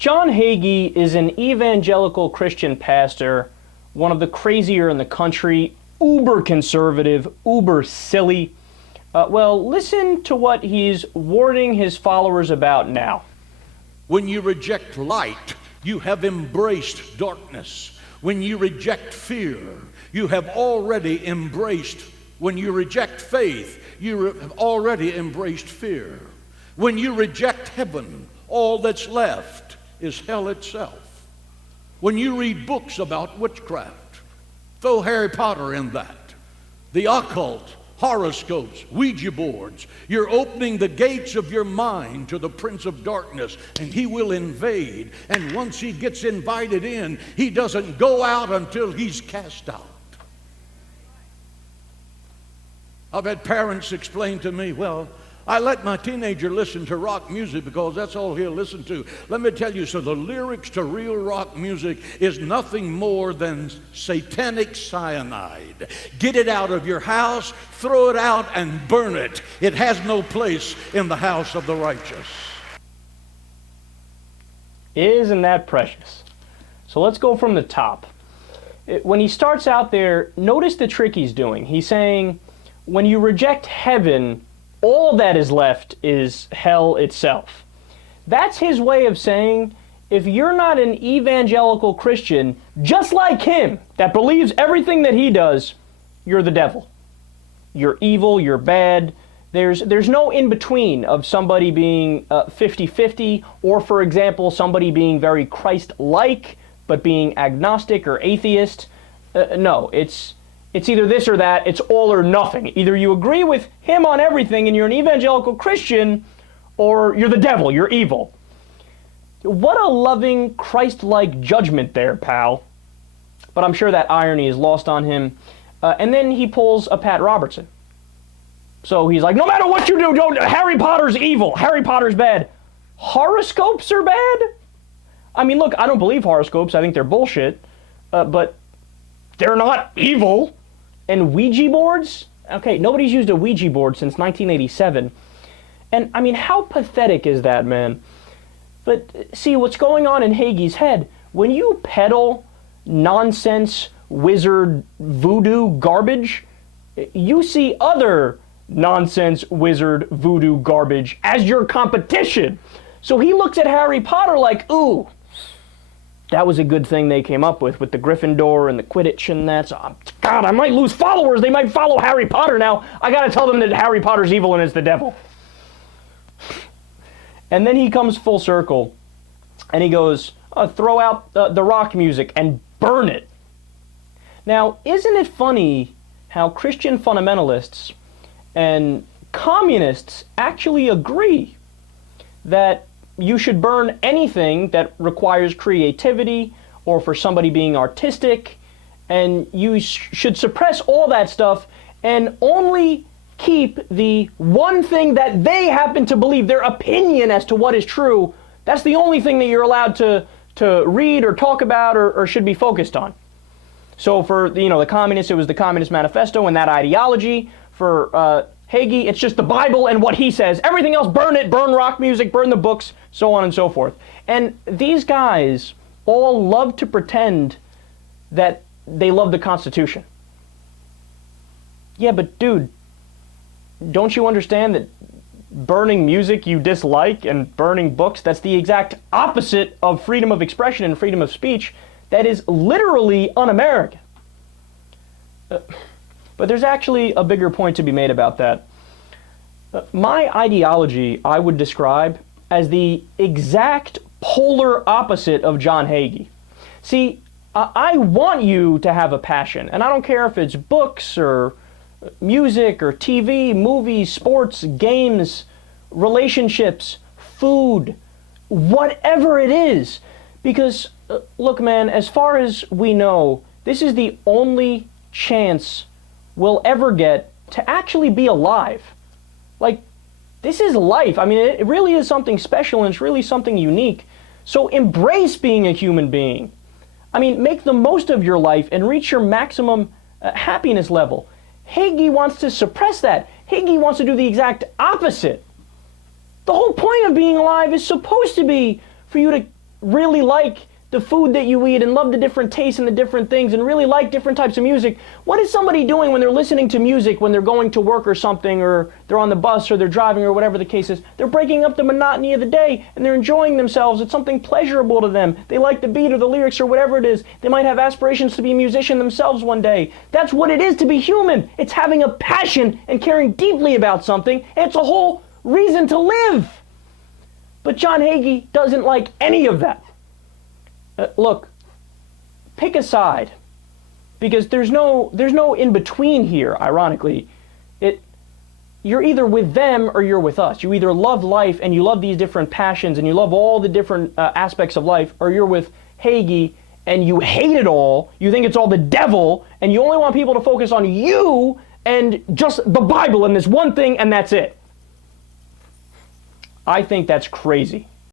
John Hagee is an evangelical Christian pastor, one of the crazier in the country, uber conservative, uber silly. Well, listen to what he's warning his followers about now. When you reject light, you have embraced darkness. When you reject fear, you have already embraced. When you reject faith, you have already embraced fear. When you reject heaven, all that's left is hell itself. When you read books about witchcraft, throw Harry Potter in that. The occult, horoscopes, Ouija boards, you're opening the gates of your mind to the Prince of Darkness, and he will invade. And once he gets invited in, he doesn't go out until he's cast out. I've had parents explain to me, well, I let my teenager listen to rock music because that's all he'll listen to. Let me tell you, so the lyrics to real rock music is nothing more than Satanic Cyanide. Get it out of your house, throw it out, and burn it. It has no place in the house of the righteous. Isn't that precious? So let's go from the top. When he starts out there, notice the trick he's doing. He's saying, when you reject heaven, all that is left is hell itself. That's his way of saying, if you're not an evangelical Christian, just like him, that believes everything that he does, you're the devil. You're evil, you're bad. There's no in-between of somebody being 50-50, or, for example, somebody being very Christ-like, but being agnostic or atheist. No, it's either this or that. It's all or nothing. Either you agree with him on everything and you're an evangelical Christian, or you're the devil, you're evil. What a loving, Christ-like judgment there, pal. But I'm sure that irony is lost on him. And then he pulls a Pat Robertson. So he's like, no matter what you do, don't. Harry Potter's evil. Harry Potter's bad. Horoscopes are bad? I mean, look, I don't believe horoscopes. I think they're bullshit. But they're not evil. And Ouija boards? Okay, nobody's used a Ouija board since 1987. And, I mean, how pathetic is that, man? But, see, what's going on in Hagee's head, when you peddle nonsense, wizard, voodoo garbage, you see other nonsense, wizard, voodoo garbage as your competition. So he looks at Harry Potter like, ooh, that was a good thing they came up with the Gryffindor and the Quidditch and that. So, God, I might lose followers. They might follow Harry Potter now. I got to tell them that Harry Potter's evil and is the devil. And then he comes full circle, and he goes, throw out the rock music and burn it. Now, isn't it funny how Christian fundamentalists and communists actually agree that you should burn anything that requires creativity or for somebody being artistic, and you should suppress all that stuff and only keep the one thing that they happen to believe, their opinion as to what is true. That's the only thing that you're allowed to read or talk about or should be focused on. So for the communists, it was the Communist Manifesto and that ideology. For Hagee, it's just the Bible and what he says. Everything else, burn it, burn rock music, burn the books, so on and so forth. And these guys all love to pretend that they love the Constitution. Yeah, but dude, don't you understand that burning music you dislike and burning books, that's the exact opposite of freedom of expression and freedom of speech? That is literally un-American. But there's actually a bigger point to be made about that. My ideology I would describe as the exact polar opposite of John Hagee. See, I want you to have a passion, and I don't care if it's books or music or TV, movies, sports, games, relationships, food, whatever it is. Because, look, man, as far as we know, this is the only chance we'll ever get to actually be alive. Like, this is life. I mean, it really is something special, and it's really something unique. So embrace being a human being. I mean, make the most of your life and reach your maximum happiness level. Hagee wants to suppress that. Hagee wants to do the exact opposite. The whole point of being alive is supposed to be for you to really like the food that you eat and love the different tastes and the different things and really like different types of music, what is somebody doing when they're listening to music when they're going to work or something, or they're on the bus or they're driving or whatever the case is? They're breaking up the monotony of the day and they're enjoying themselves. It's something pleasurable to them. They like the beat or the lyrics or whatever it is. They might have aspirations to be a musician themselves one day. That's what it is to be human. It's having a passion and caring deeply about something, and it's a whole reason to live. But John Hagee doesn't like any of that. Look, pick a side, because there's no in between here. Ironically, you're either with them or you're with us. You either love life and you love these different passions and you love all the different aspects of life, or you're with Hagee and you hate it all. You think it's all the devil, and you only want people to focus on you and just the Bible and this one thing, and that's it. I think that's crazy.